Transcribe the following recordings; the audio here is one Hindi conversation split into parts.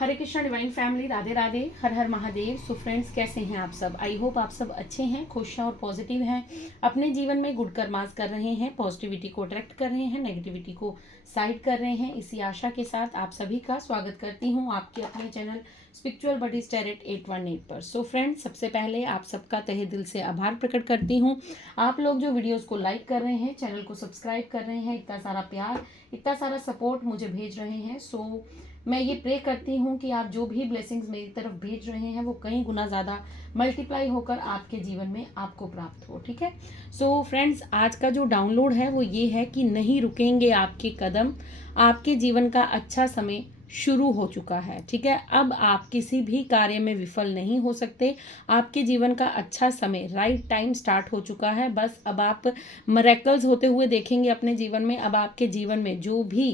हरे कृष्णा डिवाइन फैमिली, राधे राधे, हर हर महादेव। सो फ्रेंड्स, कैसे हैं आप सब? आई होप आप सब अच्छे हैं, खुश हैं और पॉजिटिव हैं। अपने जीवन में गुड कर्मास कर रहे हैं, पॉजिटिविटी को अट्रैक्ट कर रहे हैं, नेगेटिविटी को साइड कर रहे हैं। इसी आशा के साथ आप सभी का स्वागत करती हूँ आपके अपने चैनल स्पिरिचुअल बडीज टैरेट 818 पर। सो फ्रेंड्स, सबसे पहले आप सबका तहे दिल से आभार प्रकट करती हूँ। आप लोग जो वीडियोस को लाइक कर रहे हैं, चैनल को सब्सक्राइब कर रहे हैं, इतना सारा प्यार, इतना सारा सपोर्ट मुझे भेज रहे हैं। सो मैं ये प्रे करती हूँ कि आप जो भी ब्लेसिंग्स मेरी तरफ भेज रहे हैं वो कई गुना ज़्यादा मल्टीप्लाई होकर आपके जीवन में आपको प्राप्त हो। ठीक है। सो फ्रेंड्स, आज का जो डाउनलोड है वो ये है कि नहीं रुकेंगे आपके कदम, आपके जीवन का अच्छा समय शुरू हो चुका है। ठीक है। अब आप किसी भी कार्य में विफल नहीं हो सकते। आपके जीवन का अच्छा समय, राइट टाइम स्टार्ट हो चुका है। बस अब आप मिरेकल्स होते हुए देखेंगे अपने जीवन में। अब आपके जीवन में जो भी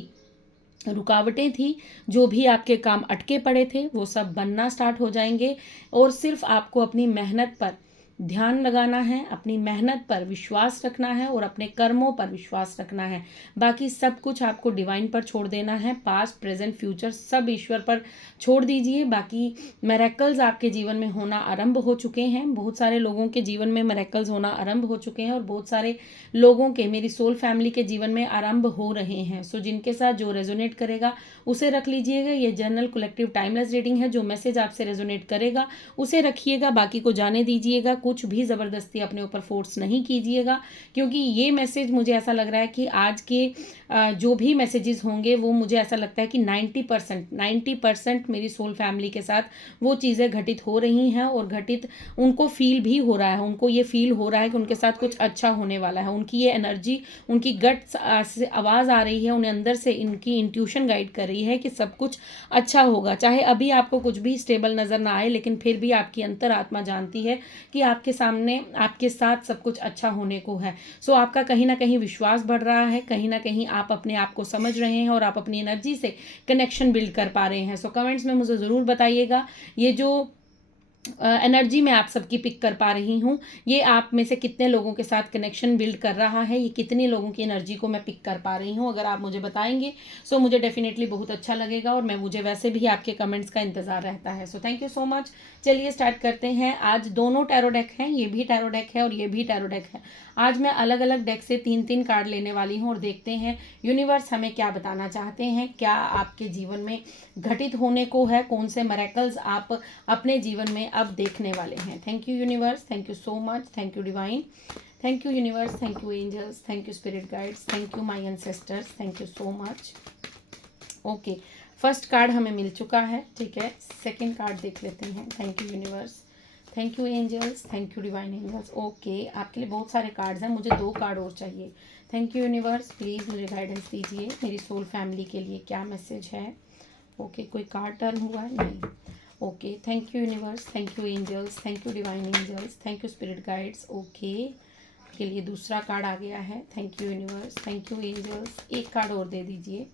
रुकावटें थी, जो भी आपके काम अटके पड़े थे, वो सब बनना स्टार्ट हो जाएंगे। और सिर्फ आपको अपनी मेहनत पर ध्यान लगाना है, अपनी मेहनत पर विश्वास रखना है और अपने कर्मों पर विश्वास रखना है। बाकी सब कुछ आपको डिवाइन पर छोड़ देना है। पास्ट, प्रेजेंट, फ्यूचर सब ईश्वर पर छोड़ दीजिए। बाकी मिरेकल्स आपके जीवन में होना आरंभ हो चुके हैं। बहुत सारे लोगों के जीवन में मिरेकल्स होना आरंभ हो चुके हैं और बहुत सारे लोगों के, मेरी सोल फैमिली के जीवन में आरंभ हो रहे हैं। सो जिनके साथ जो रेजोनेट करेगा उसे रख लीजिएगा। ये जनरल कलेक्टिव टाइमलेस रीडिंग है। जो मैसेज आपसे रेजोनेट करेगा उसे रखिएगा, बाकी को जाने दीजिएगा। कुछ भी ज़बरदस्ती अपने ऊपर फोर्स नहीं कीजिएगा, क्योंकि ये मैसेज मुझे ऐसा लग रहा है कि आज के जो भी मैसेजेस होंगे वो मुझे ऐसा लगता है कि 90% मेरी सोल फैमिली के साथ वो चीज़ें घटित हो रही हैं और घटित उनको फील भी हो रहा है। उनको ये फील हो रहा है कि उनके साथ कुछ अच्छा होने वाला है। उनकी ये एनर्जी, उनकी गट से आवाज़ आ रही है, उन्हें अंदर से इनकी इंट्यूशन गाइड कर रही है कि सब कुछ अच्छा होगा। चाहे अभी आपको कुछ भी स्टेबल नज़र ना आए, लेकिन फिर भी आपकी अंतरात्मा जानती है कि आपके सामने, आपके साथ सब कुछ अच्छा होने को है। सो आपका कहीं ना कहीं विश्वास बढ़ रहा है, कहीं ना कहीं आप अपने आप को समझ रहे हैं और आप अपनी एनर्जी से कनेक्शन बिल्ड कर पा रहे हैं। सो कमेंट्स में मुझे ज़रूर बताइएगा ये जो एनर्जी मैं आप सबकी पिक कर पा रही हूँ, ये आप में से कितने लोगों के साथ कनेक्शन बिल्ड कर रहा है, ये कितने लोगों की एनर्जी को मैं पिक कर पा रही हूँ। अगर आप मुझे बताएंगे सो मुझे डेफिनेटली बहुत अच्छा लगेगा और मुझे वैसे भी आपके कमेंट्स का इंतजार रहता है। सो थैंक यू सो मच। चलिए स्टार्ट करते हैं। आज दोनों टैरो डेक हैं, ये भी टैरो डेक है और ये भी टैरो डेक है। आज मैं अलग अलग डेक से 3-3 कार्ड लेने वाली हूँ और देखते हैं यूनिवर्स हमें क्या बताना चाहते हैं, क्या आपके जीवन में घटित होने को है, कौन से मिरेकल्स आप अपने जीवन में अब देखने वाले हैं। Thank you universe, thank you so much, thank you divine, thank you universe, thank you angels, thank you spirit guides, thank you my ancestors, thank you so much. Okay, first card हमें मिल चुका है। ठीक है, सेकंड कार्ड देख लेते हैं। Thank you universe, thank you angels, thank you divine angels. Okay, आपके लिए बहुत सारे कार्ड्स हैं, मुझे 2 कार्ड और चाहिए। थैंक यू यूनिवर्स, प्लीज़ मुझे गाइडेंस दीजिए। मेरी सोल फैमिली के लिए क्या मैसेज है? ओके, कोई कार्ड टर्न हुआ है? नहीं। Okay, thank you universe, thank you angels, thank you divine angels, thank you spirit guides. Okay, के लिए दूसरा कार्ड आ गया है। Thank you universe, thank you angels, एक कार्ड और दे दीजिए।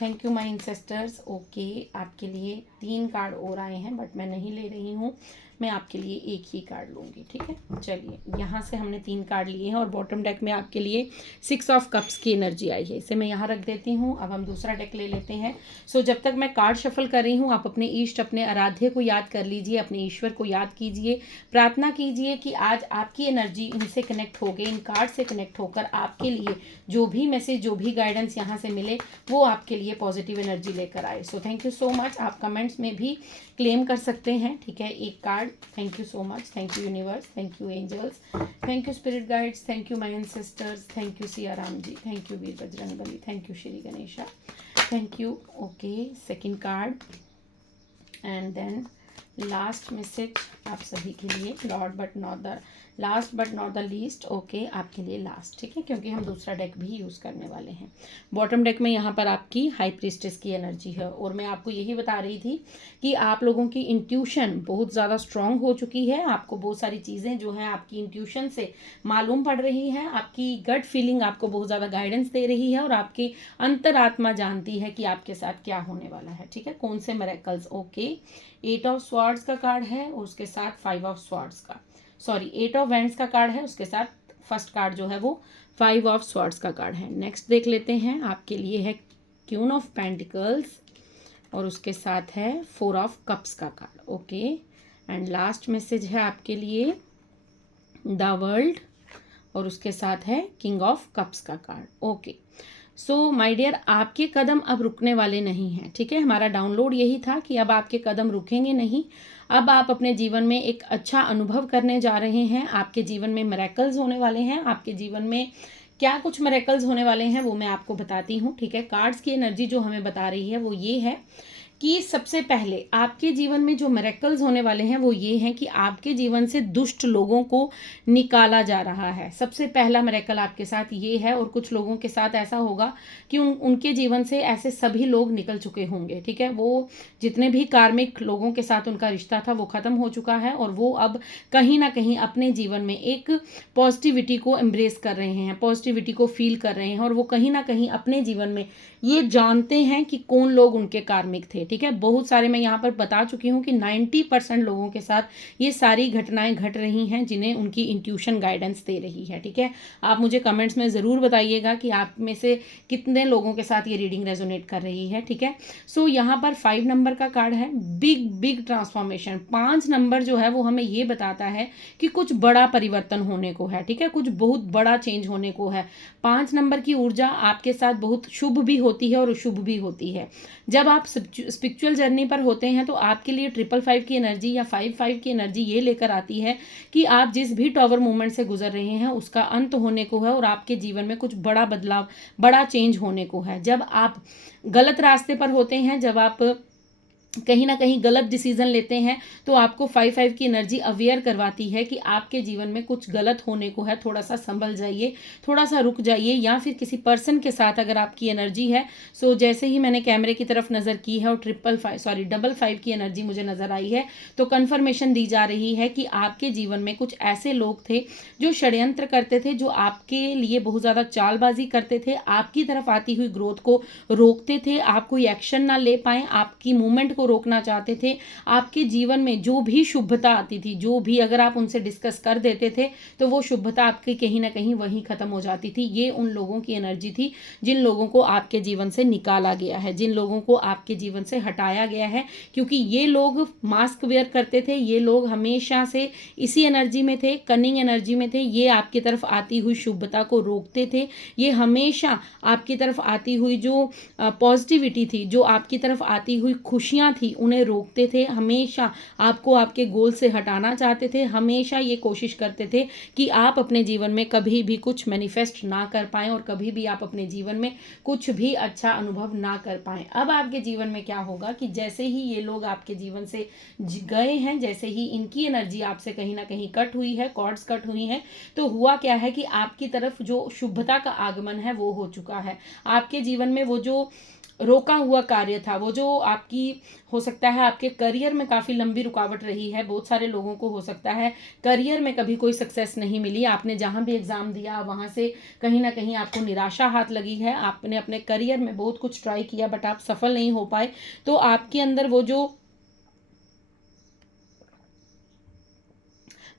Thank you my ancestors. Okay, आपके लिए 3 कार्ड और आए हैं बट मैं नहीं ले रही हूँ, मैं आपके लिए एक ही कार्ड लूँगी। ठीक है, चलिए यहाँ से हमने 3 कार्ड लिए हैं और बॉटम डेक में आपके लिए 6 ऑफ कप्स की एनर्जी आई है। इसे मैं यहाँ रख देती हूँ। अब हम दूसरा डेक ले लेते हैं। सो जब तक मैं कार्ड शफल कर रही हूँ, आप अपने इष्ट, अपने आराध्य को याद कर लीजिए, अपने ईश्वर को याद कीजिए, प्रार्थना कीजिए कि आज आपकी एनर्जी इनसे कनेक्ट हो गई, इन कार्ड से कनेक्ट होकर आपके लिए जो भी मैसेज, जो भी गाइडेंस यहाँ से मिले वो आपके लिए पॉजिटिव एनर्जी लेकर आए। So thank you so much. आप कमेंट्स में भी क्लेम कर सकते हैं। ठीक है, एक card. Thank you so much, thank you universe, thank you angels, thank you spirit guides, thank you my ancestors, thank you Siya Ram ji, thank you Veer Bajrangbali, thank you Shri Ganesha, thank you. Okay, second card and then last message आप सभी के लिए, last but not the least. Okay, आपके लिए लास्ट। ठीक है, क्योंकि हम दूसरा डेक भी यूज़ करने वाले हैं। बॉटम डेक में यहाँ पर आपकी हाई प्रीस्टेस की एनर्जी है और मैं आपको यही बता रही थी कि आप लोगों की इंट्यूशन बहुत ज़्यादा स्ट्रांग हो चुकी है। आपको बहुत सारी चीज़ें जो हैं आपकी इंट्यूशन से मालूम पड़ रही हैं। आपकी गट फीलिंग आपको बहुत ज़्यादा गाइडेंस दे रही है और आपकी अंतरात्मा जानती है कि आपके साथ क्या होने वाला है। ठीक है, कौन से मिरेकल्स। ओके, 8 ऑफ स्वॉर्ड्स का कार्ड है और उसके साथ 5 ऑफ स्वॉर्ड्स का, सॉरी 8 ऑफ वैंड्स का कार्ड है, उसके साथ फर्स्ट कार्ड जो है वो 5 ऑफ स्वॉर्ड्स का कार्ड है। नेक्स्ट देख लेते हैं, आपके लिए है क्वीन ऑफ पेंटिकल्स, और उसके साथ है 4 ऑफ कप्स का card. Okay, and last message है आपके लिए द वर्ल्ड और उसके साथ है किंग ऑफ कप्स का card. Okay, so my dear, आपके कदम अब रुकने वाले नहीं हैं। ठीक है, हमारा डाउनलोड यही था कि अब आपके कदम रुकेंगे नहीं। अब आप अपने जीवन में एक अच्छा अनुभव करने जा रहे हैं। आपके जीवन में मिरेकल्स होने वाले हैं। आपके जीवन में क्या कुछ मिरेकल्स होने वाले हैं वो मैं आपको बताती हूँ। ठीक है, कार्ड्स की एनर्जी जो हमें बता रही है वो ये है कि सबसे पहले आपके जीवन में जो मिरेकल्स होने वाले हैं वो ये हैं कि आपके जीवन से दुष्ट लोगों को निकाला जा रहा है। सबसे पहला मिरेकल आपके साथ ये है, और कुछ लोगों के साथ ऐसा होगा कि उनके जीवन से ऐसे सभी लोग निकल चुके होंगे। ठीक है, वो जितने भी कार्मिक लोगों के साथ उनका रिश्ता था वो ख़त्म हो चुका है, और वो अब कहीं ना कहीं अपने जीवन में एक पॉजिटिविटी को एम्ब्रेस कर रहे हैं, पॉजिटिविटी को फील कर रहे हैं, और वो कहीं ना कहीं अपने जीवन में ये जानते हैं कि कौन लोग उनके कार्मिक थे। ठीक है, बहुत सारे मैं यहाँ पर बता चुकी हूँ कि 90% लोगों के साथ ये सारी घटनाएं घट रही हैं जिन्हें उनकी इंट्यूशन गाइडेंस दे रही है। ठीक है, आप मुझे कमेंट्स में ज़रूर बताइएगा कि आप में से कितने लोगों के साथ ये रीडिंग रेजोनेट कर रही है। ठीक है, सो यहाँ पर 5 नंबर का कार्ड है, बिग बिग ट्रांसफॉर्मेशन। 5 नंबर जो है वो हमें ये बताता है कि कुछ बड़ा परिवर्तन होने को है। ठीक है, कुछ बहुत बड़ा चेंज होने को है। 5 नंबर की ऊर्जा आपके साथ बहुत शुभ भी होती है और अशुभ भी होती है। जब आप स्पिरिचुअल जर्नी पर होते हैं तो आपके लिए 555 की एनर्जी या 55 की एनर्जी ये लेकर आती है कि आप जिस भी टॉवर मूवमेंट से गुजर रहे हैं उसका अंत होने को है, और आपके जीवन में कुछ बड़ा बदलाव, बड़ा चेंज होने को है। जब आप गलत रास्ते पर होते हैं, जब आप कहीं ना कहीं गलत डिसीजन लेते हैं, तो आपको 55 की एनर्जी अवेयर करवाती है कि आपके जीवन में कुछ गलत होने को है। थोड़ा सा संभल जाइए, थोड़ा सा रुक जाइए, या फिर किसी पर्सन के साथ अगर आपकी एनर्जी है। सो जैसे ही मैंने कैमरे की तरफ नज़र की है और 555 की एनर्जी मुझे नज़र आई है, तो कन्फर्मेशन दी जा रही है कि आपके जीवन में कुछ ऐसे लोग थे जो षड्यंत्र करते थे, जो आपके लिए बहुत ज़्यादा चालबाजी करते थे, आपकी तरफ आती हुई ग्रोथ को रोकते थे, आप कोई एक्शन ना ले पाए, आपकी मूवमेंट को रोकना चाहते थे। आपके जीवन में जो भी शुभता आती थी, जो भी अगर आप उनसे डिस्कस कर देते थे तो वो शुभता आपकी कहीं ना कहीं वहीं खत्म हो जाती थी। ये उन लोगों की एनर्जी थी जिन लोगों को आपके जीवन से निकाला गया है, जिन लोगों को आपके जीवन से हटाया गया है, क्योंकि ये लोग मास्क वेयर करते थे, ये लोग हमेशा से इसी एनर्जी में थे, कनिंग एनर्जी में थे। ये आपकी तरफ आती हुई शुभता को रोकते थे। ये हमेशा आपकी तरफ आती हुई जो पॉजिटिविटी थी, जो आपकी तरफ आती हुई खुशियां थी, उन्हें रोकते थे। हमेशा आपको आपके गोल से हटाना चाहते थे। हमेशा ये कोशिश करते थे कि आप अपने जीवन में कभी भी कुछ मैनिफेस्ट ना कर पाएं, और कभी भी आप अपने जीवन में कुछ भी अच्छा अनुभव ना कर पाएं। अब आपके जीवन में क्या होगा कि जैसे ही ये लोग आपके जीवन से गए हैं, जैसे ही इनकी एनर्जी आपसे कहीं ना कहीं कट हुई है, कॉर्ड्स कट हुई हैं, तो हुआ क्या है कि आपकी तरफ जो शुभता का आगमन है वो हो चुका है। आपके जीवन में वो जो रोका हुआ कार्य था, वो जो आपकी हो सकता है आपके करियर में काफ़ी लंबी रुकावट रही है। बहुत सारे लोगों को हो सकता है करियर में कभी कोई सक्सेस नहीं मिली। आपने जहाँ भी एग्ज़ाम दिया वहाँ से कहीं ना कहीं आपको निराशा हाथ लगी है। आपने अपने करियर में बहुत कुछ ट्राई किया बट आप सफल नहीं हो पाए। तो आपके अंदर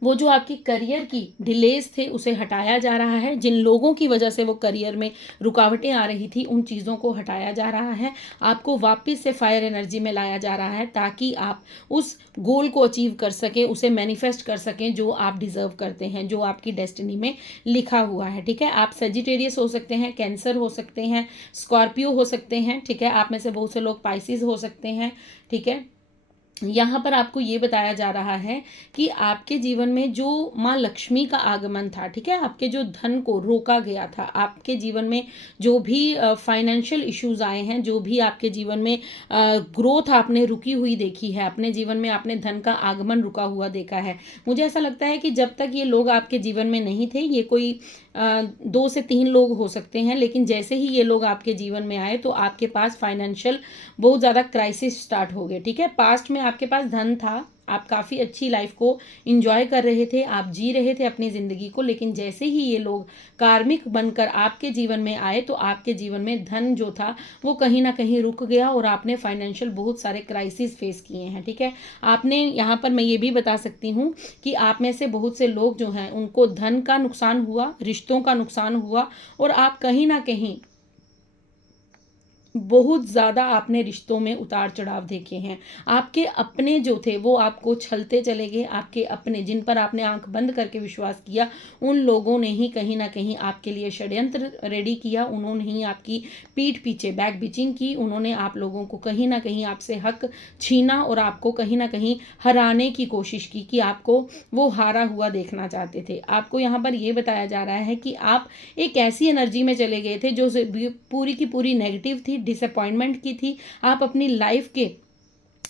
वो जो आपकी करियर की डिलेज थे उसे हटाया जा रहा है। जिन लोगों की वजह से वो करियर में रुकावटें आ रही थी उन चीज़ों को हटाया जा रहा है। आपको वापस से फायर एनर्जी में लाया जा रहा है ताकि आप उस गोल को अचीव कर सकें, उसे मैनिफेस्ट कर सकें जो आप डिज़र्व करते हैं, जो आपकी डेस्टिनी में लिखा हुआ है। ठीक है, आप सेजिटेरियस हो सकते हैं, कैंसर हो सकते हैं, स्कॉर्पियो हो सकते हैं। ठीक है, आप में से बहुत से लोग पाइसिस हो सकते हैं। ठीक है, यहाँ पर आपको ये बताया जा रहा है कि आपके जीवन में जो माँ लक्ष्मी का आगमन था, ठीक है, आपके जो धन को रोका गया था, आपके जीवन में जो भी फाइनेंशियल इश्यूज आए हैं, जो भी आपके जीवन में ग्रोथ आपने रुकी हुई देखी है, अपने जीवन में आपने धन का आगमन रुका हुआ देखा है। मुझे ऐसा लगता है कि जब तक ये लोग आपके जीवन में नहीं थे, ये कोई 2 से 3 लोग हो सकते हैं, लेकिन जैसे ही ये लोग आपके जीवन में आए तो आपके पास फाइनेंशियल बहुत ज़्यादा क्राइसिस स्टार्ट हो गए। ठीक है, पास्ट में आपके पास धन था, आप काफ़ी अच्छी लाइफ को इंजॉय कर रहे थे, आप जी रहे थे अपनी ज़िंदगी को, लेकिन जैसे ही ये लोग कार्मिक बनकर आपके जीवन में आए तो आपके जीवन में धन जो था वो कहीं ना कहीं रुक गया और आपने फाइनेंशियल बहुत सारे क्राइसिस फेस किए हैं। ठीक है, आपने यहाँ पर मैं ये भी बता सकती हूँ कि आप में से बहुत से लोग जो हैं उनको धन का नुकसान हुआ, रिश्तों का नुकसान हुआ, और आप कहीं ना कहीं बहुत ज़्यादा आपने रिश्तों में उतार चढ़ाव देखे हैं। आपके अपने जो थे वो आपको छलते चले गए। आपके अपने, जिन पर आपने आंख बंद करके विश्वास किया, उन लोगों ने ही कहीं ना कहीं आपके लिए षड्यंत्र रेडी किया। उन्होंने ही आपकी पीठ पीछे बैक बिचिंग की। उन्होंने आप लोगों को कहीं ना कहीं आपसे हक छीना और आपको कहीं ना कहीं हराने की कोशिश की, कि आपको वो हारा हुआ देखना चाहते थे। आपको यहाँ पर ये बताया जा रहा है कि आप एक ऐसी एनर्जी में चले गए थे जो पूरी की पूरी नेगेटिव थी, डिसअपॉइंटमेंट की थी। आप अपनी लाइफ के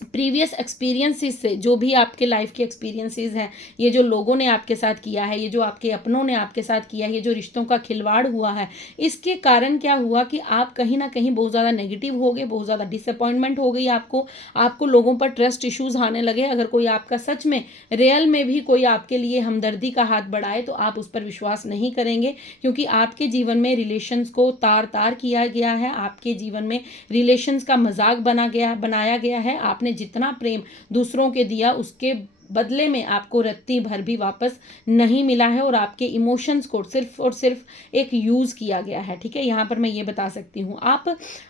प्रीवियस एक्सपीरियंसेस से, जो भी आपके लाइफ के एक्सपीरियंसेस हैं, ये जो लोगों ने आपके साथ किया है, ये जो आपके अपनों ने आपके साथ किया है, ये जो रिश्तों का खिलवाड़ हुआ है, इसके कारण क्या हुआ कि आप कहीं ना कहीं बहुत ज़्यादा नेगेटिव हो गए, बहुत ज़्यादा डिसअपॉइंटमेंट हो गई। आपको लोगों पर ट्रस्ट इश्यूज आने लगे। अगर कोई आपका सच में रियल में भी कोई आपके लिए हमदर्दी का हाथ बढ़ाए तो आप उस पर विश्वास नहीं करेंगे, क्योंकि आपके जीवन में रिलेशंस को तार तार किया गया है। आपके जीवन में रिलेशंस का मजाक बनाया गया है। आपने जितना प्रेम दूसरों के दिया, उसके बदले में आपको रत्ती भर भी वापस नहीं मिला है, और आपके इमोशंस को सिर्फ और सिर्फ एक यूज किया गया है। ठीक है, यहाँ पर मैं ये बता सकती हूँ।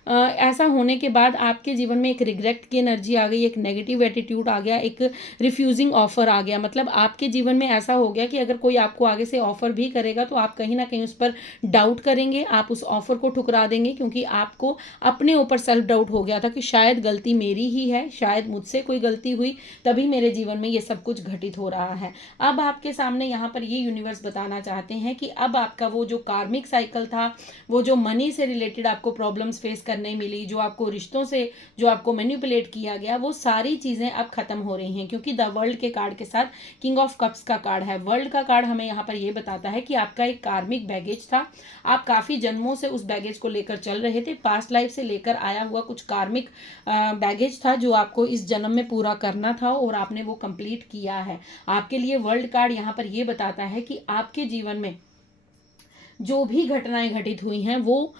ऐसा होने के बाद आपके जीवन में एक रिग्रेट की एनर्जी आ गई, एक नेगेटिव एटीट्यूड आ गया, एक रिफ्यूजिंग ऑफर आ गया। मतलब आपके जीवन में ऐसा हो गया कि अगर कोई आपको आगे से ऑफर भी करेगा तो आप कहीं ना कहीं उस पर डाउट करेंगे, आप उस ऑफर को ठुकरा देंगे, क्योंकि आपको अपने ऊपर सेल्फ डाउट हो गया था कि शायद गलती मेरी ही है, शायद मुझसे कोई गलती हुई, तभी मेरे जीवन में ये सब कुछ घटित हो रहा है। अब आपके सामने यहाँ पर ये यूनिवर्स बताना चाहते हैं कि अब आपका वो जो कार्मिक साइकिल था, वो जो मनी से रिलेटेड आपको प्रॉब्लम्स फेस करने मिली, जो आपको रिश्तों से जो आपको मैनिपुलेट किया गया, वो सारी चीजें अब खत्म हो रही हैं, क्योंकि द वर्ल्ड के कार्ड के साथ किंग ऑफ कप्स का कार्ड है। वर्ल्ड का कार्ड हमें यहाँ पर ये बताता है कि आपका एक कार्मिक बैगेज था। आप काफी जन्मों से उस बैगेज को लेकर चल रहे थे। पास्ट लाइफ से लेकर आया हुआ कुछ कार्मिक बैगेज था जो आपको इस जन्म में पूरा करना था, और आपने वो कंप्लीट किया है। आपके लिए वर्ल्ड कार्ड यहाँ पर ये बताता है कि आपके जीवन में जो भी घटनाएं घटित हुई हैं वो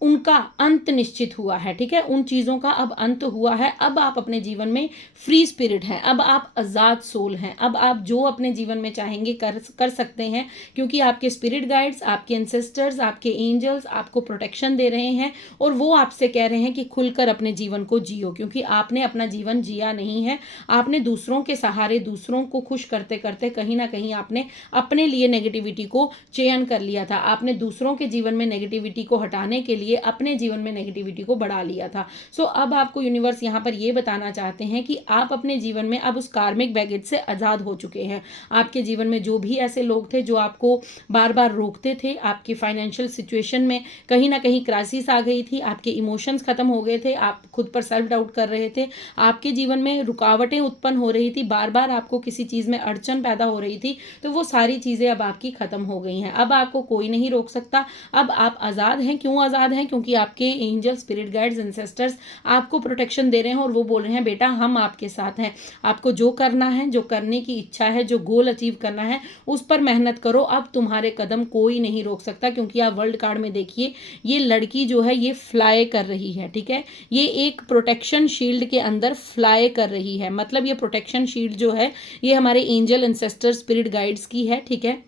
उनका अंत निश्चित हुआ है। ठीक है, उन चीजों का अब अंत हुआ है। अब आप अपने जीवन में फ्री स्पिरिट हैं, अब आप आजाद सोल हैं, अब आप जो अपने जीवन में चाहेंगे कर सकते हैं, क्योंकि आपके स्पिरिट गाइड्स, आपके एंसेस्टर्स, आपके एंजल्स आपको प्रोटेक्शन दे रहे हैं, और वो आपसे कह रहे हैं कि खुलकर अपने जीवन को जियो, क्योंकि आपने अपना जीवन जिया नहीं है। आपने दूसरों के सहारे, दूसरों को खुश करते करते कहीं ना कहीं आपने अपने लिए नेगेटिविटी को चयन कर लिया था। आपने दूसरों के जीवन में नेगेटिविटी को हटाने के लिए अपने जीवन में नेगेटिविटी को बढ़ा लिया था। सो अब आपको यूनिवर्स यहाँ पर ये बताना चाहते हैं कि आप अपने जीवन में अब उस कार्मिक बैगेज से आजाद हो चुके हैं। आपके जीवन में जो भी ऐसे लोग थे जो आपको बार बार रोकते थे, आपकी फाइनेंशियल सिचुएशन में कहीं ना कहीं क्राइसिस आ गई थी, आपके इमोशंस खत्म हो गए थे, आप खुद पर सेल्फ डाउट कर रहे थे, आपके जीवन में रुकावटें उत्पन्न हो रही थी, बार बार आपको किसी चीज में अड़चन पैदा हो रही थी, तो वो सारी चीजें अब आपकी खत्म हो गई हैं। अब आपको कोई नहीं रोक सकता। अब आप आजाद हैं। क्यों आजाद हैं? क्योंकि आपके एंजल, स्पिरिट गाइड्स, एंसेस्टर्स आपको प्रोटेक्शन दे रहे हैं, और वो बोल रहे हैं बेटा हम आपके साथ हैं। आपको जो करना है, जो करने की इच्छा है, जो गोल अचीव करना है, उस पर मेहनत करो। अब तुम्हारे कदम कोई नहीं रोक सकता, क्योंकि आप वर्ल्ड कार्ड में देखिए, ये लड़की जो है ये फ्लाई कर रही है। ठीक है, ये एक प्रोटेक्शन शील्ड के अंदर फ्लाई कर रही है। मतलब ये प्रोटेक्शन शील्ड जो है ये हमारे एंजल, एंसेस्टर, स्पिरिट गाइड्स की है। ठीक है,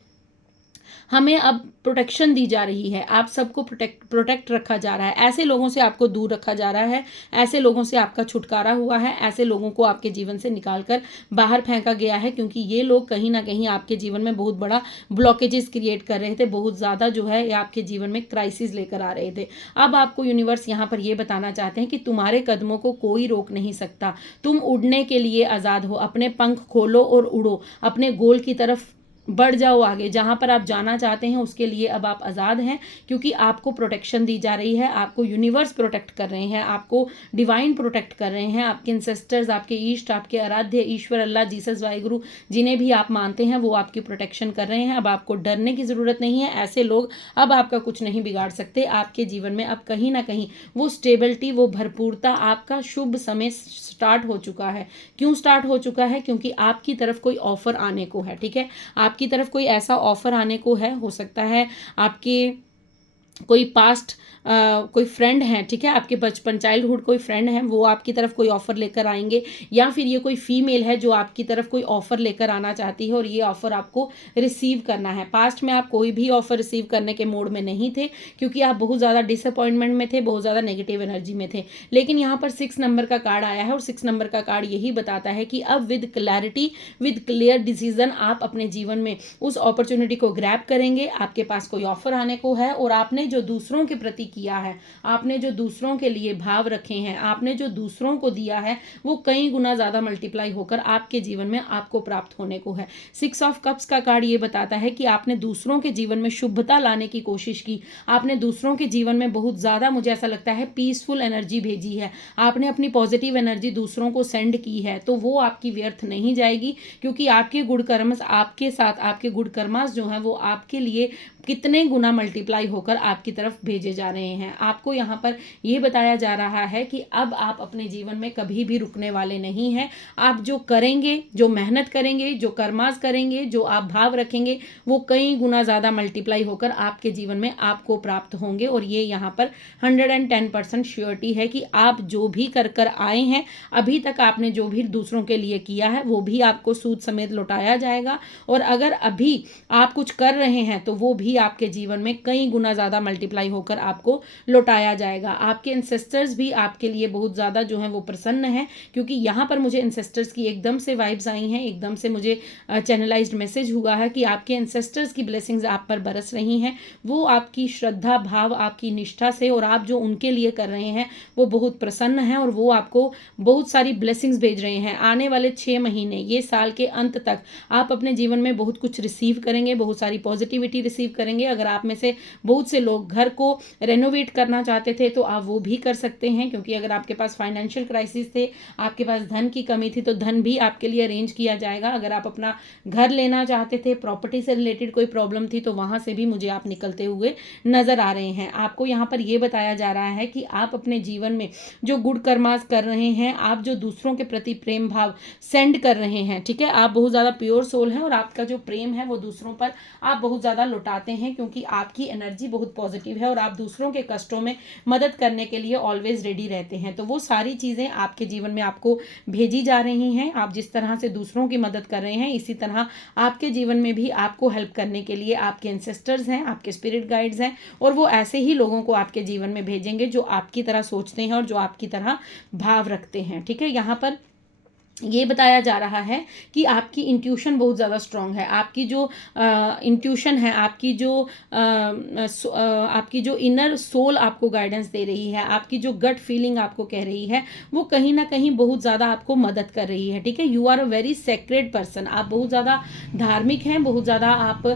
हमें अब प्रोटेक्शन दी जा रही है, आप सबको प्रोटेक्ट रखा जा रहा है, ऐसे लोगों से आपको दूर रखा जा रहा है, ऐसे लोगों से आपका छुटकारा हुआ है, ऐसे लोगों को आपके जीवन से निकालकर बाहर फेंका गया है, क्योंकि ये लोग कहीं ना कहीं आपके जीवन में बहुत बड़ा ब्लॉकेजेस क्रिएट कर रहे थे, बहुत ज़्यादा जो है ये आपके जीवन में क्राइसिस लेकर आ रहे थे। अब आपको यूनिवर्स यहाँ पर ये बताना चाहते हैं कि तुम्हारे कदमों को कोई रोक नहीं सकता। तुम उड़ने के लिए आज़ाद हो। अपने पंख खोलो और उड़ो, अपने गोल की तरफ बढ़ जाओ आगे। जहां पर आप जाना चाहते हैं उसके लिए अब आप आज़ाद हैं, क्योंकि आपको प्रोटेक्शन दी जा रही है, आपको यूनिवर्स प्रोटेक्ट कर रहे हैं, आपको डिवाइन प्रोटेक्ट कर रहे हैं, आपके इंसेस्टर्स, आपके ईष्ट, आपके आराध्य ईश्वर, अल्लाह, जीसस, वाहिगुरु, जिन्हें भी आप मानते हैं वो आपकी प्रोटेक्शन कर रहे हैं। अब आपको डरने की ज़रूरत नहीं है। ऐसे लोग अब आपका कुछ नहीं बिगाड़ सकते। आपके जीवन में अब कहीं ना कहीं वो स्टेबिलिटी, वो भरपूरता, आपका शुभ समय स्टार्ट हो चुका है। क्यों स्टार्ट हो चुका है? क्योंकि आपकी तरफ कोई ऑफर आने को है। ठीक है, आपकी तरफ कोई ऐसा ऑफर आने को है, हो सकता है आपके कोई पास्ट कोई फ्रेंड हैं, ठीक है, आपके बचपन चाइल्डहुड कोई फ्रेंड हैं, वो आपकी तरफ कोई ऑफ़र लेकर आएंगे, या फिर ये कोई फीमेल है जो आपकी तरफ कोई ऑफ़र लेकर आना चाहती है और ये ऑफ़र आपको रिसीव करना है। पास्ट में आप कोई भी ऑफ़र रिसीव करने के मोड में नहीं थे, क्योंकि आप बहुत ज़्यादा डिसअपॉइंटमेंट में थे, बहुत ज़्यादा नेगेटिव एनर्जी में थे। लेकिन यहाँ पर 6 नंबर का कार्ड आया है और 6 नंबर का कार्ड यही बताता है कि अब with clarity, with clear decision आप अपने जीवन में उस अपॉर्चुनिटी को ग्रैब करेंगे। आपके पास कोई ऑफर आने को है और आपने जो दूसरों के प्रति किया है, आपने जो दूसरों के लिए भाव रखे हैं, आपने जो दूसरों को दिया है, वो कई गुना ज़्यादा मल्टीप्लाई होकर आपके जीवन में आपको प्राप्त होने को है। 6 ऑफ कप्स का कार्ड ये बताता है कि आपने दूसरों के जीवन में शुभता लाने की कोशिश की, आपने दूसरों के जीवन में बहुत ज़्यादा, मुझे ऐसा लगता है, पीसफुल एनर्जी भेजी है, आपने अपनी पॉजिटिव एनर्जी दूसरों को सेंड की है, तो वो आपकी व्यर्थ नहीं जाएगी, क्योंकि आपके गुड कर्मस आपके साथ, आपके गुड कर्मास जो हैं वो आपके लिए कितने गुना मल्टीप्लाई होकर आपकी तरफ भेजे जा रहे हैं। आपको यहाँ पर यह बताया जा रहा है कि अब आप अपने जीवन में कभी भी रुकने वाले नहीं हैं। आप जो करेंगे, जो मेहनत करेंगे, जो कर्मास करेंगे, जो आप भाव रखेंगे, वो कई गुना ज़्यादा मल्टीप्लाई होकर आपके जीवन में आपको प्राप्त होंगे। और ये यहाँ पर 110% श्योरिटी है कि आप जो भी कर कर आए हैं, अभी तक आपने जो भी दूसरों के लिए किया है, वो भी आपको सूद समेत लौटाया जाएगा। और अगर अभी आप कुछ कर रहे हैं तो वो भी आपके जीवन में कई गुना ज़्यादा मल्टीप्लाई होकर आपको लौटाया जाएगा। आपके एंसेस्टर्स भी आपके लिए बहुत ज़्यादा जो हैं वो प्रसन्न हैं, क्योंकि यहाँ पर मुझे एंसेस्टर्स की एकदम से वाइब्स आई हैं, एकदम से मुझे चैनलाइज्ड मैसेज हुआ है कि आपके एंसेस्टर्स की ब्लेसिंग्स आप पर बरस रही हैं। वो आपकी श्रद्धा भाव, आपकी निष्ठा से और आप जो उनके लिए कर रहे हैं वो बहुत प्रसन्न हैं और वो आपको बहुत सारी ब्लेसिंग्स भेज रहे हैं। आने वाले 6 महीने, ये साल के अंत तक आप अपने जीवन में बहुत कुछ रिसीव करेंगे, बहुत सारी पॉजिटिविटी रिसीव करेंगे। अगर आप में से बहुत से लोग घर को रेनोवेट करना चाहते थे तो आप वो भी कर सकते हैं, क्योंकि अगर आपके पास फाइनेंशियल क्राइसिस थे, आपके पास धन की कमी थी, तो धन भी आपके लिए अरेंज किया जाएगा। अगर आप अपना घर लेना चाहते थे, प्रॉपर्टी से रिलेटेड कोई प्रॉब्लम थी, तो वहां से भी मुझे आप निकलते हुए नजर आ रहे हैं। आपको यहाँ पर यह बताया जा रहा है कि आप अपने जीवन में जो गुड कर्मास कर रहे हैं, आप जो दूसरों के प्रति प्रेम भाव सेंड कर रहे हैं, ठीक है, आप बहुत ज़्यादा प्योर सोल हैं और आपका जो प्रेम है वो दूसरों पर आप बहुत ज़्यादा लुटाते हैं, क्योंकि आपकी एनर्जी बहुत पॉजिटिव है और आप दूसरों के कष्टों में मदद करने के लिए ऑलवेज रेडी रहते हैं। तो वो सारी चीज़ें आपके जीवन में आपको भेजी जा रही हैं। आप जिस तरह से दूसरों की मदद कर रहे हैं, इसी तरह आपके जीवन में भी आपको हेल्प करने के लिए आपके एंसेस्टर्स हैं, आपके स्पिरिट गाइड्स हैं, और वो ऐसे ही लोगों को आपके जीवन में भेजेंगे जो आपकी तरह सोचते हैं और जो आपकी तरह भाव रखते हैं। ठीक है, यहाँ पर ये बताया जा रहा है कि आपकी इंट्यूशन बहुत ज़्यादा स्ट्रांग है। आपकी जो इंट्यूशन है, आपकी जो इनर सोल आपको गाइडेंस दे रही है, आपकी जो गट फीलिंग आपको कह रही है, वो कहीं ना कहीं बहुत ज़्यादा आपको मदद कर रही है। ठीक है, you are a very sacred person. आप बहुत ज़्यादा धार्मिक हैं, बहुत ज़्यादा आप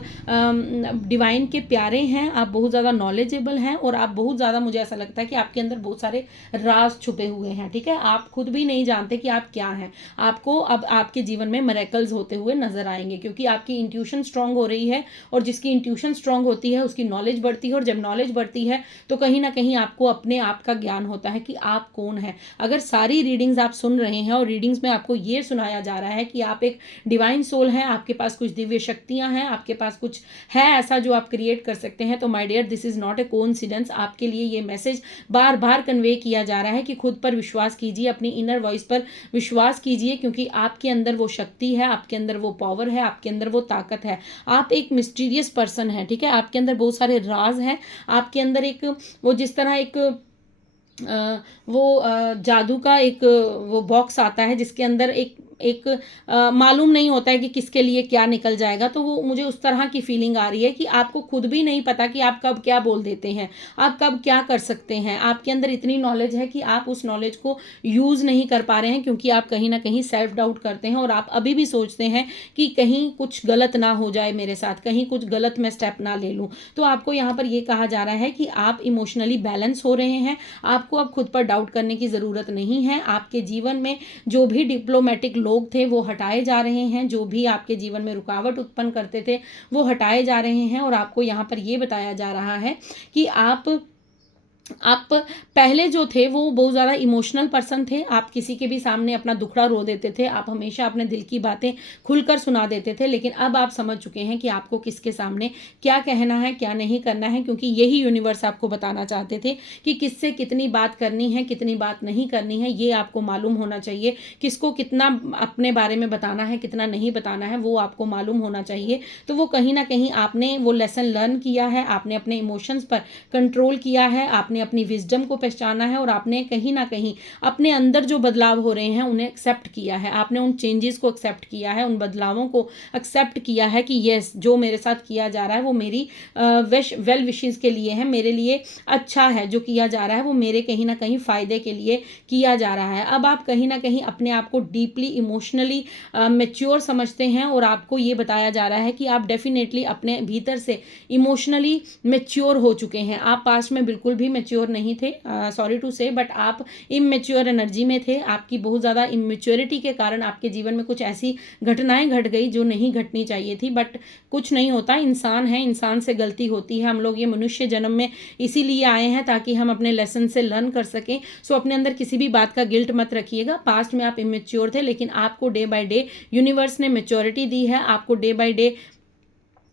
डिवाइन के प्यारे हैं, आप बहुत ज़्यादा नॉलेजेबल हैं और आप बहुत ज़्यादा, मुझे ऐसा लगता है कि आपके अंदर बहुत सारे राज छुपे हुए हैं। ठीक है, आप खुद भी नहीं जानते कि आप क्या हैं। आपको अब आपके जीवन में मिरेकल्स होते हुए नजर आएंगे, क्योंकि आपकी इंट्यूशन स्ट्रांग हो रही है और जिसकी इंट्यूशन स्ट्रांग होती है उसकी नॉलेज बढ़ती है, और जब नॉलेज बढ़ती है तो कहीं ना कहीं आपको अपने आप का ज्ञान होता है कि आप कौन है। अगर सारी रीडिंग्स आप सुन रहे हैं और रीडिंग्स में आपको ये सुनाया जा रहा है कि आप एक डिवाइन सोल हैं, आपके पास कुछ दिव्य शक्तियां हैं, आपके पास कुछ है ऐसा जो आप क्रिएट कर सकते हैं, तो my dear, this is not a coincidence. आपके लिए ये मैसेज बार बार कन्वे किया जा रहा है कि खुद पर विश्वास कीजिए, अपनी इनर वॉइस पर विश्वास कीजिए, क्योंकि आपके अंदर वो शक्ति है, आपके अंदर वो पावर है, आपके अंदर वो ताकत है। आप एक मिस्टीरियस पर्सन है। ठीक है, आपके अंदर बहुत सारे राज हैं, आपके अंदर एक वो जिस तरह एक जादू का एक वो बॉक्स आता है जिसके अंदर एक मालूम नहीं होता है कि किसके लिए क्या निकल जाएगा, तो वो मुझे उस तरह की फीलिंग आ रही है कि आपको खुद भी नहीं पता कि आप कब क्या बोल देते हैं, आप कब क्या कर सकते हैं। आपके अंदर इतनी नॉलेज है कि आप उस नॉलेज को यूज़ नहीं कर पा रहे हैं, क्योंकि आप कहीं ना कहीं सेल्फ डाउट करते हैं और आप अभी भी सोचते हैं कि कहीं कुछ गलत ना हो जाए मेरे साथ, कहीं कुछ गलत मैं स्टेप ना ले लूँ। तो आपको यहाँ पर ये कहा जा रहा है कि आप इमोशनली बैलेंस हो रहे हैं, आपको अब खुद पर डाउट करने की ज़रूरत नहीं है। आपके जीवन में जो भी डिप्लोमेटिक लोग थे वो हटाए जा रहे हैं, जो भी आपके जीवन में रुकावट उत्पन्न करते थे वो हटाए जा रहे हैं, और आपको यहाँ पर ये बताया जा रहा है कि आप आप पहले जो थे वो बहुत ज़्यादा इमोशनल पर्सन थे। आप किसी के भी सामने अपना दुखड़ा रो देते थे। आप हमेशा अपने दिल की बातें खुलकर सुना देते थे। लेकिन अब आप समझ चुके हैं कि आपको किसके सामने क्या कहना है, क्या नहीं करना है, क्योंकि यही यूनिवर्स आपको बताना चाहते थे कि किससे कितनी बात करनी है, कितनी बात नहीं करनी है, ये आपको मालूम होना चाहिए। किसको कितना अपने बारे में बताना है, कितना नहीं बताना है, वो आपको मालूम होना चाहिए। तो वो कहीं न कहीं आपने वो लेसन लर्न किया है, आपने अपने इमोशंस पर कंट्रोल किया है, आपने अपनी विजडम को पहचाना है और आपने कहीं ना कहीं अपने अंदर जो बदलाव हो रहे हैं उन्हें एक्सेप्ट किया है। आपने उन चेंजेस को एक्सेप्ट किया है, उन बदलावों को एक्सेप्ट किया है कि यस, जो मेरे साथ किया जा रहा है वो मेरी वेल विशेस के लिए है, मेरे लिए अच्छा है। जो किया जा रहा है वो मेरे कहीं ना कहीं फ़ायदे के लिए किया जा रहा है। अब आप कहीं ना कहीं अपने आप को डीपली इमोशनली मेच्योर समझते हैं और आपको ये बताया जा रहा है कि आप डेफिनेटली अपने भीतर से इमोशनली मेच्योर हो चुके हैं। आप पास्ट में बिल्कुल भी मेच्योर नहीं थे, सॉरी टू से, बट आप इमेच्योर एनर्जी में थे। आपकी बहुत ज़्यादा इमेच्योरिटी के कारण आपके जीवन में कुछ ऐसी घटनाएं घट गई जो नहीं घटनी चाहिए थी। बट कुछ नहीं होता, इंसान है, इंसान से गलती होती है। हम लोग ये मनुष्य जन्म में इसीलिए आए हैं ताकि हम अपने लेसन से लर्न कर सकें। सो अपने अंदर किसी भी बात का गिल्ट मत रखिएगा। पास्ट में आप इमेच्योर थे, लेकिन आपको डे बाय डे यूनिवर्स ने मेच्योरिटी दी है, आपको डे बाय डे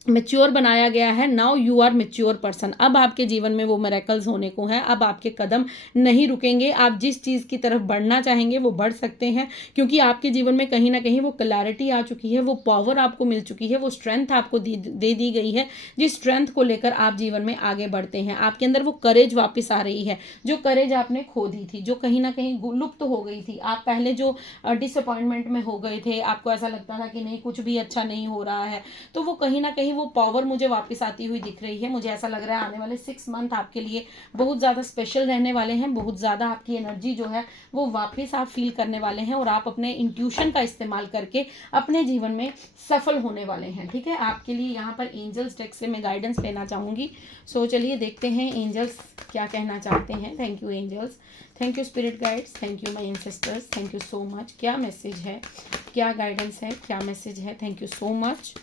मेच्योर बनाया गया है। Now you are mature person. अब आपके जीवन में वो मेरेकल्स होने को हैं। अब आपके कदम नहीं रुकेंगे। आप जिस चीज़ की तरफ बढ़ना चाहेंगे वो बढ़ सकते हैं, क्योंकि आपके जीवन में कहीं ना कहीं वो क्लैरिटी आ चुकी है, वो पावर आपको मिल चुकी है, वो स्ट्रेंथ आपको दे दी गई है, जिस स्ट्रेंथ को लेकर आप जीवन में आगे बढ़ते हैं। आपके अंदर वो करेज वापस आ रही है, जो करेज आपने खो दी थी, जो कहीं ना कहीं लुप्त हो गई थी। आप पहले जो डिसअपॉइंटमेंट में हो गए थे, आपको ऐसा लगता था कि नहीं, कुछ भी अच्छा नहीं हो रहा है, तो वो कहीं ना कहीं वो पावर मुझे वापस आती हुई दिख रही है। मुझे ऐसा लग रहा है आने वाले 6 मंथ आपके लिए बहुत ज़्यादा स्पेशल रहने वाले हैं। बहुत ज़्यादा आपकी एनर्जी जो है वो वापस आप फील करने वाले हैं और आप अपने इंट्यूशन का इस्तेमाल करके अपने जीवन में सफल होने वाले हैं। ठीक है, आपके लिए यहाँ पर एंजल्स डेक से मैं गाइडेंस लेना चाहूँगी। सो चलिए देखते हैं एंजल्स क्या कहना चाहते हैं। Thank you angels, thank you spirit guides, thank you my ancestors, thank you so much. क्या मैसेज है, क्या गाइडेंस है, क्या मैसेज है? Thank you so much,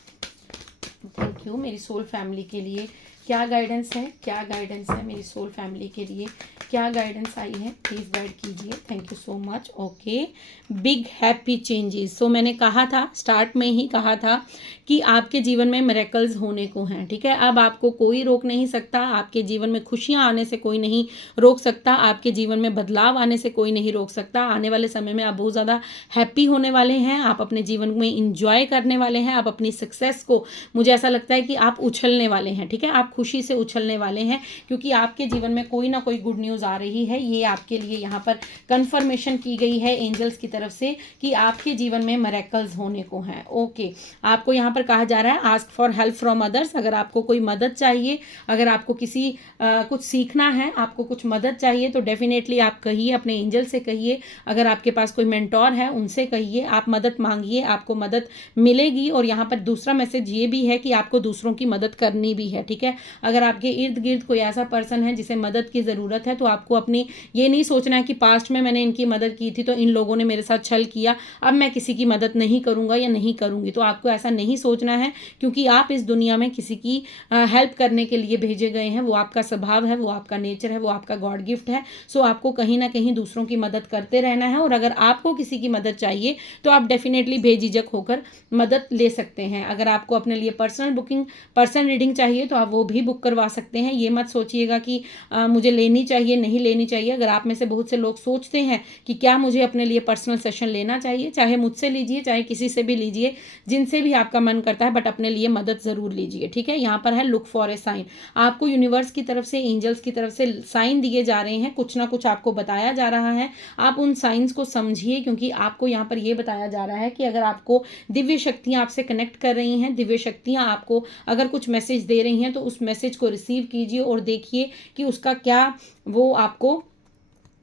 thank you. मेरी सोल फैमिली के लिए क्या गाइडेंस है, क्या गाइडेंस है मेरी सोल फैमिली के लिए, क्या गाइडेंस आई है, प्लीज़ गाइड कीजिए। Thank you so much. Okay, big happy changes. So मैंने कहा था, स्टार्ट में ही कहा था कि आपके जीवन में मिरेकल्स होने को हैं। ठीक है, अब आपको कोई रोक नहीं सकता। आपके जीवन में खुशियाँ आने से कोई नहीं रोक सकता। आपके जीवन में बदलाव आने से कोई नहीं रोक सकता। आने वाले समय में आप बहुत ज़्यादा हैप्पी होने वाले हैं। आप अपने जीवन में इंजॉय करने वाले हैं। आप अपनी सक्सेस को, मुझे ऐसा लगता है कि आप उछलने वाले हैं। ठीक है, आप खुशी से उछलने वाले हैं, क्योंकि आपके जीवन में कोई ना कोई गुड न्यूज़ आ रही है। ये आपके लिए यहाँ पर कंफर्मेशन की गई है एंजल्स की तरफ से कि आपके जीवन में मिरेकल्स होने को हैं। ओके, आपको यहाँ पर कहा जा रहा है ask for help from others. अगर आपको कोई मदद चाहिए, अगर आपको किसी कुछ सीखना है, आपको कुछ मदद चाहिए, तो डेफिनेटली आप कहिए, अपने एंजल से कहिए। अगर आपके पास कोई मेंटोर है उनसे कहिए, आप मदद मांगिए, आपको मदद मिलेगी। और यहाँ पर दूसरा मैसेज ये भी है कि आपको दूसरों की मदद करनी भी है। ठीक है, अगर आपके इर्द गिर्द कोई ऐसा पर्सन है जिसे मदद की ज़रूरत है, तो आपको अपनी ये नहीं सोचना है कि पास्ट में मैंने इनकी मदद की थी तो इन लोगों ने मेरे साथ छल किया, अब मैं किसी की मदद नहीं करूँगा या नहीं करूँगी। तो आपको ऐसा नहीं सोचना है, क्योंकि आप इस दुनिया में किसी की हेल्प करने के लिए भेजे गए हैं। वो आपका स्वभाव है, वो आपका नेचर है, वो आपका गॉड गिफ्ट है। सो आपको कहीं ना कहीं दूसरों की मदद करते रहना है। और अगर आपको किसी की मदद चाहिए तो आप डेफिनेटली बेझिझक होकर मदद ले सकते हैं। अगर आपको अपने लिए पर्सन रीडिंग चाहिए तो आप वो भी बुक करवा सकते हैं। ये मत सोचिएगा कि मुझे लेनी चाहिए, नहीं लेनी चाहिए। अगर आप में से बहुत से लोग सोचते हैं कि क्या मुझे अपने लिए पर्सनल सेशन लेना चाहिए, चाहे मुझसे लीजिए, चाहे किसी से भी लीजिए, जिनसे भी आपका मन करता है, बट अपने लिए मदद ज़रूर लीजिए। ठीक है, यहाँ पर है लुक फॉर ए साइन। आपको यूनिवर्स की तरफ से, एंजल्स की तरफ से साइन दिए जा रहे हैं, कुछ ना कुछ आपको बताया जा रहा है। आप उन साइंस को समझिए, क्योंकि आपको यहाँ पर ये बताया जा रहा है कि अगर आपको दिव्य शक्तियाँ आपसे कनेक्ट कर रही हैं, दिव्य शक्तियाँ आपको अगर कुछ मैसेज दे रही हैं, तो उस मैसेज को रिसीव कीजिए और देखिए कि उसका क्या वो आपको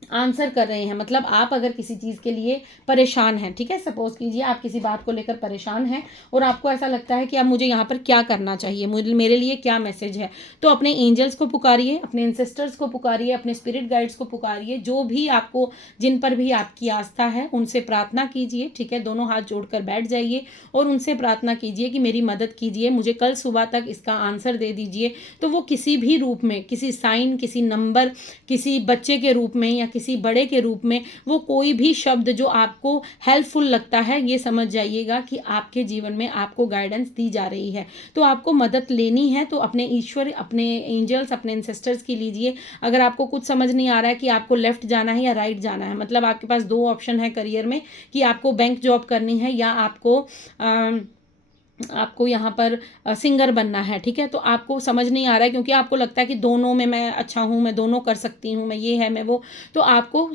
आंसर कर रहे हैं। मतलब आप अगर किसी चीज़ के लिए परेशान हैं, ठीक है, सपोज कीजिए आप किसी बात को लेकर परेशान हैं और आपको ऐसा लगता है कि अब मुझे यहाँ पर क्या करना चाहिए, मुझे मेरे लिए क्या मैसेज है, तो अपने एंजल्स को पुकारिए, अपने एंसेस्टर्स को पुकारिए, अपने स्पिरिट गाइड्स को पुकारिए, जो भी आपको, जिन पर भी आपकी आस्था है उनसे प्रार्थना कीजिए, ठीक है, दोनों हाथ जोड़कर बैठ जाइए और उनसे प्रार्थना कीजिए कि मेरी मदद कीजिए, मुझे कल सुबह तक इसका आंसर दे दीजिए। तो वो किसी भी रूप में, किसी साइन, किसी नंबर, किसी बच्चे के रूप में या किसी बड़े के रूप में, वो कोई भी शब्द जो आपको हेल्पफुल लगता है, ये समझ जाइएगा कि आपके जीवन में आपको गाइडेंस दी जा रही है। तो आपको मदद लेनी है तो अपने ईश्वर, अपने एंजल्स, अपने एंसेस्टर्स की लीजिए। अगर आपको कुछ समझ नहीं आ रहा है कि आपको लेफ्ट जाना है या राइट जाना है, मतलब आपके पास दो ऑप्शन है करियर में कि आपको बैंक जॉब करनी है या आपको यहाँ पर सिंगर बनना है, ठीक है, तो आपको समझ नहीं आ रहा है क्योंकि आपको लगता है कि दोनों में मैं अच्छा हूँ, मैं दोनों कर सकती हूँ, मैं ये है, मैं वो, तो आपको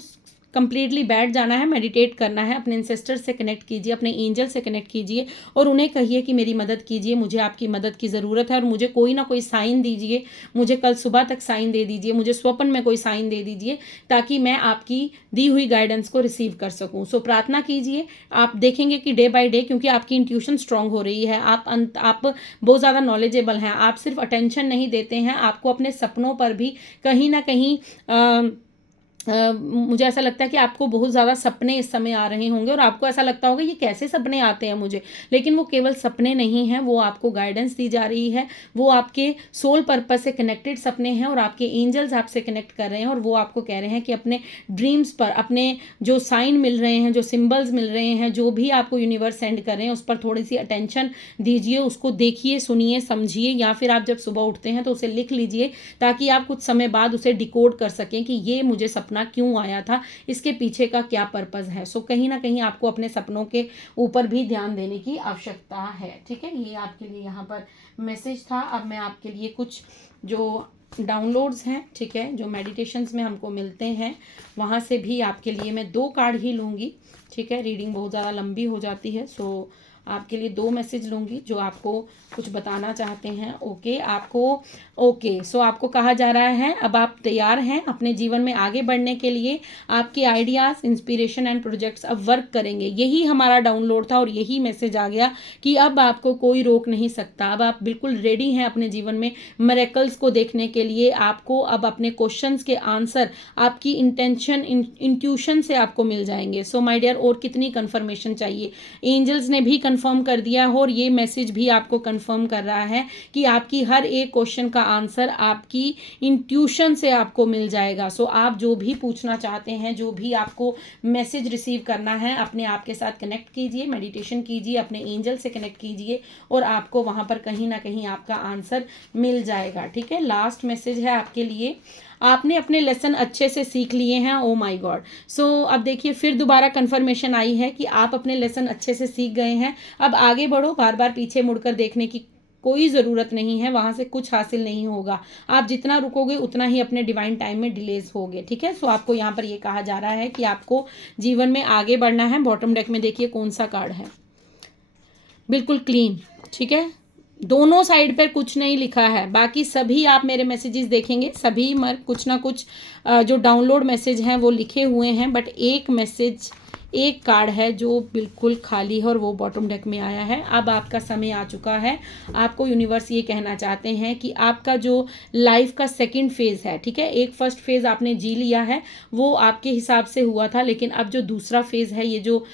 कंप्लीटली बैठ जाना है, मेडिटेट करना है, अपने एंसेस्टर से कनेक्ट कीजिए, अपने एंजल से कनेक्ट कीजिए और उन्हें कहिए कि मेरी मदद कीजिए, मुझे आपकी मदद की ज़रूरत है और मुझे कोई ना कोई साइन दीजिए, मुझे कल सुबह तक साइन दे दीजिए, मुझे स्वप्न में कोई साइन दे दीजिए ताकि मैं आपकी दी हुई गाइडेंस को रिसीव कर सकूं। सो प्रार्थना कीजिए, आप देखेंगे कि डे बाय डे, क्योंकि आपकी इंट्यूशन स्ट्रांग हो रही है, आप बहुत ज़्यादा नॉलेजेबल हैं, आप सिर्फ अटेंशन नहीं देते हैं, आपको अपने सपनों पर भी कहीं ना कहीं मुझे ऐसा लगता है कि आपको बहुत ज़्यादा सपने इस समय आ रहे होंगे और आपको ऐसा लगता होगा ये कैसे सपने आते हैं मुझे, लेकिन वो केवल सपने नहीं हैं, वो आपको गाइडेंस दी जा रही है, वो आपके सोल पर्पस से कनेक्टेड सपने हैं और आपके एंजल्स आपसे कनेक्ट कर रहे हैं और वो आपको कह रहे हैं कि अपने ड्रीम्स पर, अपने जो साइन मिल रहे हैं, जो सिम्बल्स मिल रहे हैं, जो भी आपको यूनिवर्स सेंड कर रहे हैं, उस पर थोड़ी सी अटेंशन दीजिए, उसको देखिए, सुनिए, समझिए, या फिर आप जब सुबह उठते हैं तो उसे लिख लीजिए ताकि आप कुछ समय बाद उसे डिकोड कर सकें कि ये मुझे सपना क्यों आया था, इसके पीछे का क्या पर्पस है। सो कहीं ना कहीं आपको अपने सपनों के ऊपर भी ध्यान देने की आवश्यकता है, ठीक है। ये आपके लिए यहाँ पर मैसेज था। अब मैं आपके लिए कुछ जो डाउनलोड्स हैं, ठीक है, जो मेडिटेशंस में हमको मिलते हैं, वहाँ से भी आपके लिए मैं 2 कार्ड ही लूँगी, ठीक है, रीडिंग बहुत ज़्यादा लंबी हो जाती है। सो आपके लिए 2 मैसेज लूँगी जो आपको कुछ बताना चाहते हैं। सो आपको कहा जा रहा है अब आप तैयार हैं अपने जीवन में आगे बढ़ने के लिए, आपके आइडियाज़, इंस्पिरेशन एंड प्रोजेक्ट्स अब वर्क करेंगे। यही हमारा डाउनलोड था और यही मैसेज आ गया कि अब आपको कोई रोक नहीं सकता, अब आप बिल्कुल रेडी हैं अपने जीवन में मिरेकल्स को देखने के लिए। आपको अब अपने क्वेश्चंस के आंसर आपकी इंट्यूशन से आपको मिल जाएंगे। सो माय डियर, और कितनी कंफर्मेशन चाहिए, एंजल्स ने भी कंफर्म कर दिया है और ये मैसेज भी आपको कंफर्म कर रहा है कि आपकी हर एक क्वेश्चन का आंसर आपकी इंट्यूशन से आपको मिल जाएगा। सो आप जो भी पूछना चाहते हैं, जो भी आपको मैसेज रिसीव करना है, अपने आप के साथ कनेक्ट कीजिए, मेडिटेशन कीजिए, अपने एंजल से कनेक्ट कीजिए और आपको वहाँ पर कहीं ना कहीं आपका आंसर मिल जाएगा, ठीक है। लास्ट मैसेज है आपके लिए, आपने अपने लेसन अच्छे से सीख लिए हैं, ओ माय गॉड। सो अब देखिए फिर दोबारा कंफर्मेशन आई है कि आप अपने लेसन अच्छे से सीख गए हैं, अब आगे बढ़ो, बार बार पीछे मुड़कर देखने की कोई ज़रूरत नहीं है, वहाँ से कुछ हासिल नहीं होगा, आप जितना रुकोगे उतना ही अपने डिवाइन टाइम में डिलेज होगे, ठीक है। सो आपको यहाँ पर ये कहा जा रहा है कि आपको जीवन में आगे बढ़ना है। बॉटम डेक में देखिए कौन सा कार्ड है, बिल्कुल क्लीन, ठीक है, दोनों साइड पर कुछ नहीं लिखा है, बाकी सभी आप मेरे मैसेजेस देखेंगे, सभी कुछ ना कुछ जो डाउनलोड मैसेज हैं वो लिखे हुए हैं, बट एक मैसेज, एक कार्ड है जो बिल्कुल खाली है और वो बॉटम डेक में आया है। अब आपका समय आ चुका है, आपको यूनिवर्स ये कहना चाहते हैं कि आपका जो लाइफ का सेकंड फेज़ है, ठीक है, एक फर्स्ट फेज़ आपने जी लिया है, वो आपके हिसाब से हुआ था, लेकिन अब जो दूसरा फेज़ है, ये जो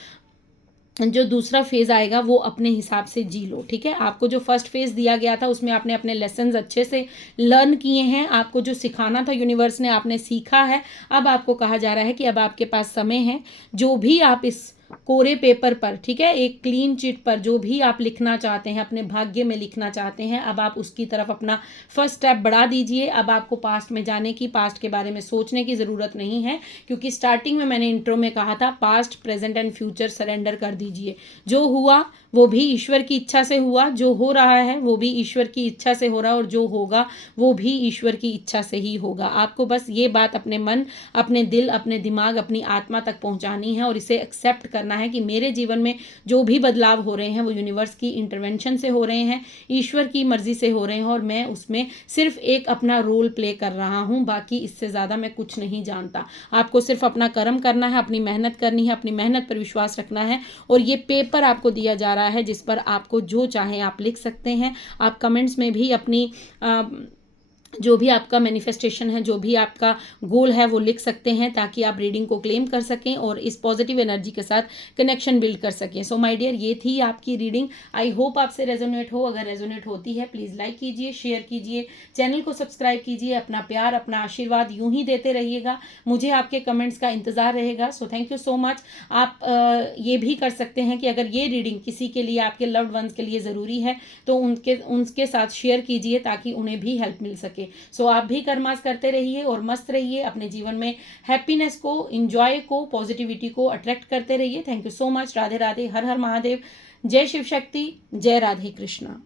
दूसरा फेज़ आएगा वो अपने हिसाब से जी लो, ठीक है। आपको जो फर्स्ट फेज़ दिया गया था उसमें आपने अपने लेसन्स अच्छे से लर्न किए हैं, आपको जो सिखाना था यूनिवर्स ने आपने सीखा है। अब आपको कहा जा रहा है कि अब आपके पास समय है, जो भी आप इस कोरे पेपर पर, ठीक है, एक क्लीन चिट पर जो भी आप लिखना चाहते हैं, अपने भाग्य में लिखना चाहते हैं, अब आप उसकी तरफ अपना फर्स्ट स्टेप बढ़ा दीजिए। अब आपको पास्ट में जाने की, पास्ट के बारे में सोचने की ज़रूरत नहीं है, क्योंकि स्टार्टिंग में मैंने इंट्रो में कहा था past, present and future surrender कर दीजिए। जो हुआ वो भी ईश्वर की इच्छा से हुआ, जो हो रहा है वो भी ईश्वर की इच्छा से हो रहा है और जो होगा वो भी ईश्वर की इच्छा से ही होगा। आपको बस ये बात अपने मन, अपने दिल, अपने दिमाग, अपनी आत्मा तक पहुंचानी है और इसे एक्सेप्ट करना है कि मेरे जीवन में जो भी बदलाव हो रहे हैं वो यूनिवर्स की इंटरवेंशन से हो रहे हैं, ईश्वर की मर्जी से हो रहे हैं, और मैं उसमें सिर्फ एक अपना रोल प्ले कर रहा हूँ, बाकी इससे ज़्यादा मैं कुछ नहीं जानता। आपको सिर्फ अपना कर्म करना है, अपनी मेहनत करनी है, अपनी मेहनत पर विश्वास रखना है, और ये पेपर आपको दिया जा रहा है जिस पर आपको जो चाहे आप लिख सकते हैं। आप कमेंट्स में भी अपनी जो भी आपका मैनिफेस्टेशन है, जो भी आपका गोल है वो लिख सकते हैं, ताकि आप रीडिंग को क्लेम कर सकें और इस पॉजिटिव एनर्जी के साथ कनेक्शन बिल्ड कर सकें। सो माय डियर, ये थी आपकी रीडिंग। आई होप आपसे रेजोनेट हो। अगर रेजोनेट होती है प्लीज़ लाइक कीजिए, शेयर कीजिए, चैनल को सब्सक्राइब कीजिए। अपना प्यार, अपना आशीर्वाद यूं ही देते रहिएगा। मुझे आपके कमेंट्स का इंतज़ार रहेगा। सो थैंक यू सो मच। आप ये भी कर सकते हैं कि अगर ये रीडिंग किसी के लिए, आपके लव्ड वंस के लिए ज़रूरी है तो उनके साथ शेयर कीजिए, ताकि उन्हें भी हेल्प मिल सके। सो आप भी कर्मास करते रहिए और मस्त रहिए। अपने जीवन में हैप्पीनेस को, इंजॉय को, पॉजिटिविटी को अट्रैक्ट करते रहिए। Thank you so much. Radhe Radhe, हर हर महादेव, जय शिव शक्ति, जय राधे कृष्णा।